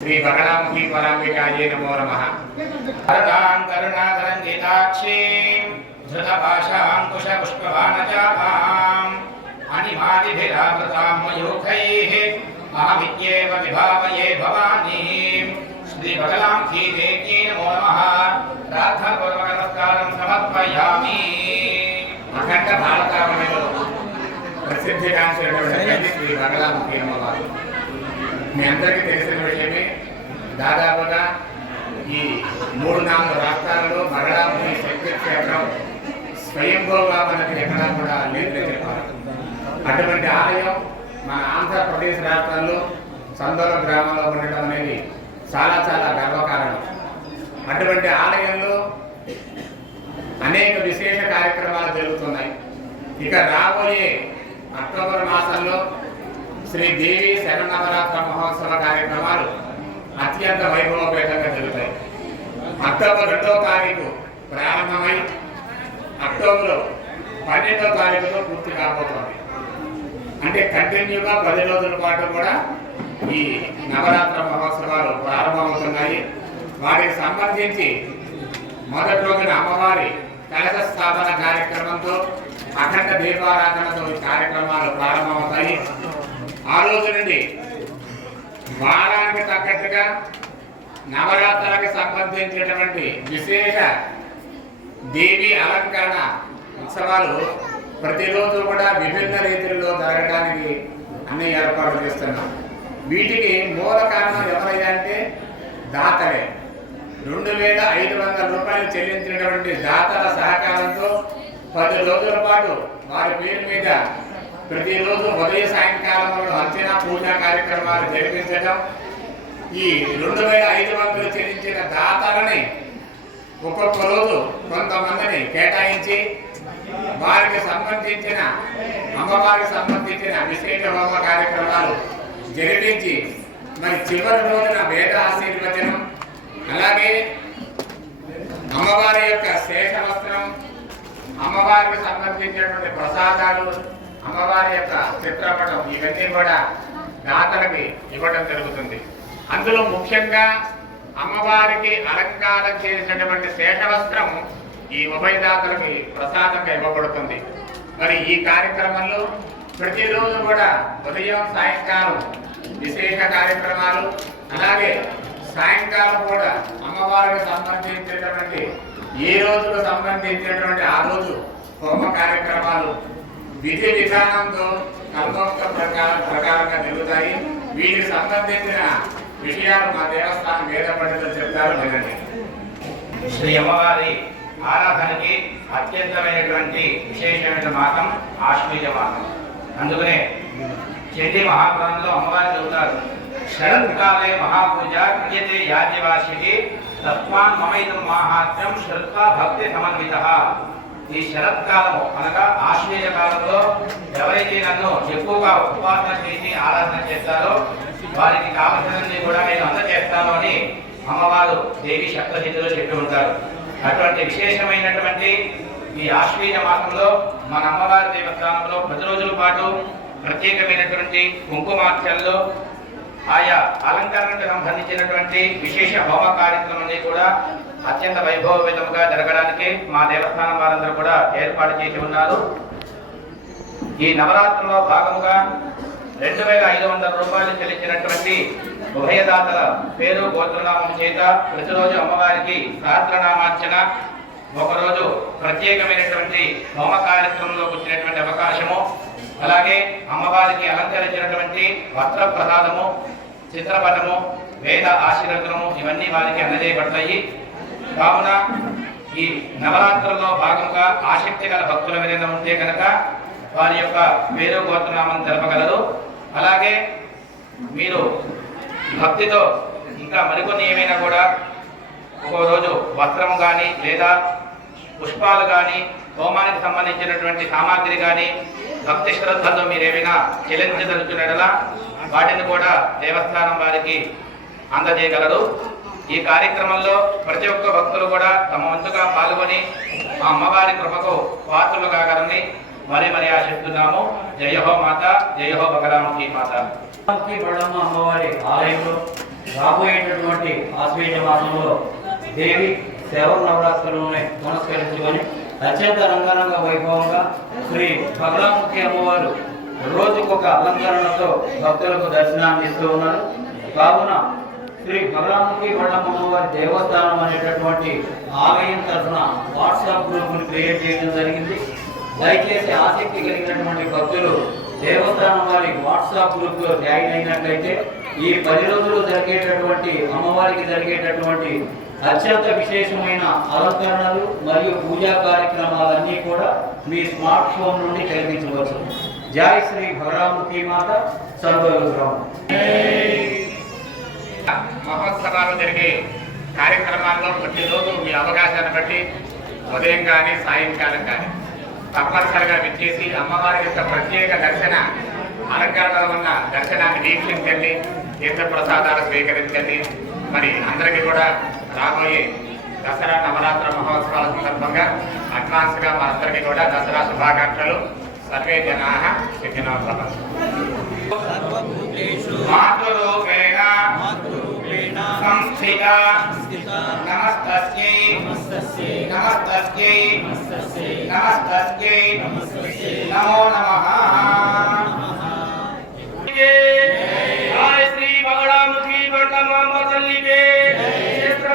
శ్రీ బగళాముఖి పరాంబికాయే నమో నమ భరతాం కరుణాకరంజితాక్షీం ధృతపాశాంకుశ పుష్పబాణచాపాం అణిమాదిభిరావృతాం మయూఖైః అహమిత్యేవ విభావయే భవానీం శ్రీ బగళాముఖి దేవ్యై నమో నమః ప్రార్థనపూర్వక నమస్కారం సమర్పయామి అఖండ భారతావనిలో ప్రసిద్ధిగాంచినటువంటి శ్రీ బగళాముఖి అమ్మవారు మీ అందరికీ తెలిసిన విషయమే దాదాపుగా ఈ మూడు నాలుగు రాష్ట్రాలలో మరడాముని శక్తి క్షేత్రం స్వయంభూగా మనకి ఎక్కడా కూడా లేదు చెప్పాలి. అటువంటి ఆలయం మన ఆంధ్రప్రదేశ్ రాష్ట్రాల్లో సందోల గ్రామంలో ఉండటం అనేది చాలా చాలా గర్వకారణం. అటువంటి ఆలయంలో అనేక విశేష కార్యక్రమాలు జరుగుతున్నాయి. ఇక రాబోయే అక్టోబర్ మాసంలో శ్రీ దేవి శరణవరాత్ర మహోత్సవ కార్యక్రమాలు అత్యంత వైభవపేతంగా జరుగుతాయి. అక్టోబర్ రెండవ తారీఖు ప్రారంభమై అక్టోబర్ పన్నెండవ తారీఖులో పూర్తి కాబోతోంది. అంటే కంటిన్యూగా పది రోజుల పాటు కూడా ఈ నవరాత్ర మహోత్సవాలు ప్రారంభమవుతున్నాయి. వాటికి సంబంధించి మొదటి రోజున అమ్మవారి కలశ స్థాపన కార్యక్రమంతో అఖండ దీపారాధనతో ఈ కార్యక్రమాలు ప్రారంభమవుతాయి. ఆ రోజు నుండి వారానికి తగ్గట్టుగా నవరాత్రులకు సంబంధించినటువంటి విశేష దేవి అలంకరణ ఉత్సవాలు ప్రతిరోజు కూడా విభిన్న రీతిలో జరగడానికి అన్ని ఏర్పాట్లు చేస్తున్నాం. వీటికి మూల కారణం ఎవరయ్యా అంటే దాతలే. రెండు వేల ఐదు వందల రూపాయలు చెల్లించినటువంటి దాతల సహకారంతో పది రోజుల పాటు వారి పేరు మీద ప్రతిరోజు ఉదయ సాయంకాలంలో అర్చన పూజా కార్యక్రమాలు జరిపించడం ఈ రెండు వేల ఐదు వందలు చెల్లించిన దాతలని ఒక్కొక్క రోజు కొంతమందిని కేటాయించి వారికి సంబంధించిన అమ్మవారికి సంబంధించిన విశేష హోమ కార్యక్రమాలు జరిపించి మరి చివరి రోజున వేద ఆశీర్వచనం అలాగే అమ్మవారి యొక్క శేష వస్త్రం అమ్మవారికి సంబంధించినటువంటి ప్రసాదాలు అమ్మవారి యొక్క చిత్రపటం ఇవన్నీ కూడా దాతలకి ఇవ్వడం జరుగుతుంది. అందులో ముఖ్యంగా అమ్మవారికి అలంకారం చేసినటువంటి శేషవస్త్రం ఈ ఉభయదాతలకి ప్రసాదంగా ఇవ్వబడుతుంది. మరి ఈ కార్యక్రమంలో ప్రతిరోజు కూడా ఉదయం సాయంకాలం విశేష కార్యక్రమాలు అలాగే సాయంకాలం కూడా అమ్మవారికి సంబంధించినటువంటి ఏ రోజుకు సంబంధించినటువంటి ఆ రోజు హోమ కార్యక్రమాలు విధి విధానంతో కల్పొక్క ప్రకారం ప్రకారంగా జరుగుతాయి. వీటికి సంబంధించిన విషయాలు మా దేవస్థానం వేద పండితులు చెప్తారు వినండి. శ్రీ అమ్మవారి ఆరాధనకి అత్యంతమైనటువంటి విశేషమైన మాసం ఆశ్వీజ మాసం అందుకనే చండీ మహాపురాణంలో అమ్మవారు చెబుతారు శరత్కాలే మహాపూజ క్రియతే యాజ్యవాసికి తస్మాన్ మమైదం మాహాత్మ్యం శ్రుత్వా భక్తి సమన్విత. ఈ శరత్కాలము అనగా ఆశ్వీజ కాలంలో ఎవరైతే నన్ను ఎక్కువగా ఉపాసన చేసి ఆరాధన చేస్తారో వారికి కావలసినది కూడా నేను అందజేస్తాను అని అమ్మవారు దేవి శబ్దహితిలో చెప్పి ఉంటారు. అటువంటి విశేషమైనటువంటి ఈ ఆశ్వీజ మాసంలో మన అమ్మవారి దేవస్థానంలో పది రోజుల పాటు ప్రత్యేకమైనటువంటి కుంకుమార్చనలో ఆయా అలంకరణకు సంబంధించినటువంటి విశేష హోమ కార్యక్రమాన్ని కూడా అత్యంత వైభవయుతంగా జరగడానికి మా దేవస్థానం వారందరూ కూడా ఏర్పాటు చేసి ఉన్నారు. ఈ నవరాత్రుల్లో భాగంగా రెండు వేల ఐదు వందల రూపాయలు చెల్లించినటువంటి ఉభయదాతల పేరు గోత్రనామం చేత ప్రతిరోజు అమ్మవారికి సహస్రనామార్చన. ఒకరోజు ప్రత్యేకమైనటువంటి హోమ కార్యక్రమంలో వచ్చినటువంటి అవకాశము. అలాగే అమ్మవారికి అలంకరించినటువంటి వస్త్ర ప్రసాదము చిత్రపటము వేద ఆశీర్వచనము ఇవన్నీ వారికి అందజేయబడతాయి. కావున ఈ నవరాత్రుల్లో భాగంగా ఆసక్తి గల భక్తుల మీద ఉంటే కనుక వారి యొక్క పేరు గోత్రనామం తెలపగలరు. అలాగే మీరు భక్తితో ఇంకా మరికొన్ని ఏమైనా కూడా ఒక్కో రోజు వస్త్రం కానీ లేదా పుష్పాలు కానీ హోమానికి సంబంధించినటువంటి సామాగ్రి కానీ భక్తి శ్రద్ధతో మీరు ఏమైనా చెల్లించదలుచున్నట్లా వాటిని కూడా దేవస్థానం వారికి అందజేయగలరు. ఈ కార్యక్రమంలో ప్రతి ఒక్క భక్తులు కూడా తమ వంతుగా పాల్గొని మా అమ్మవారి కృపకు పాత్రలు కాగలని మరి మరి ఆశిస్తున్నాము. జయ మాత జయహో బగలాముఖి మాత. బడమ్మ అమ్మవారి ఆలయంలో రాబోయేటటువంటి ఆశ్వేజ మాసంలో దేవి సేవ నవరాత్రులను పునస్కరించుకొని అత్యంత రంగారంగ వైభవంగా శ్రీ బగలాముఖి అమ్మవారు రోజుకొక అలంకరణతో భక్తులకు దర్శనాన్ని ఇస్తూ ఉన్నారు. కావున శ్రీ బగలాముఖి వడ్డమ్మ అమ్మవారి దేవస్థానం అనేటటువంటి ఆలయం తరఫున వాట్సాప్ గ్రూప్ని క్రియేట్ చేయడం జరిగింది. దయచేసి ఆసక్తి కలిగినటువంటి భక్తులు దేవస్థానం వారి వాట్సాప్ గ్రూప్లో జాయిన్ అయినట్లయితే ఈ పది రోజులు జరిగేటటువంటి అమ్మవారికి జరిగేటటువంటి అత్యంత విశేషమైన అలంకరణలు మరియు పూజా కార్యక్రమాలన్నీ కూడా మీ స్మార్ట్ ఫోన్ నుండి కలిగించవచ్చు జై శ్రీ భగరాముఖి మాత సర్వగ్రామం మహోత్సవాలు జరిగే కార్యక్రమాల్లో ప్రతిరోజు మీ అవకాశాన్ని బట్టి ఉదయం కానీ సాయంకాలం కానీ తప్పనిసరిగా విచ్చేసి అమ్మవారి యొక్క ప్రత్యేక దర్శన అలంకరణలో ఉన్న దర్శనాన్ని వీక్షించండి తీర్థ ప్రసాదాలు స్వీకరించండి. మరి అందరికీ కూడా రాబోయే దసరా నవరాత్ర మహోత్సవాల సందర్భంగా అడ్వాన్స్గా మనందరికీ కూడా దసరా శుభాకాంక్షలు. సర్వే జనా శిక్షణ नमस्तस्यै नमस्तस्यै नमस्तस्यै नमस्तस्यै नमो नमः। श्री बगड़ा मुखी बंडा मोहम्मद अली के क्षेत्र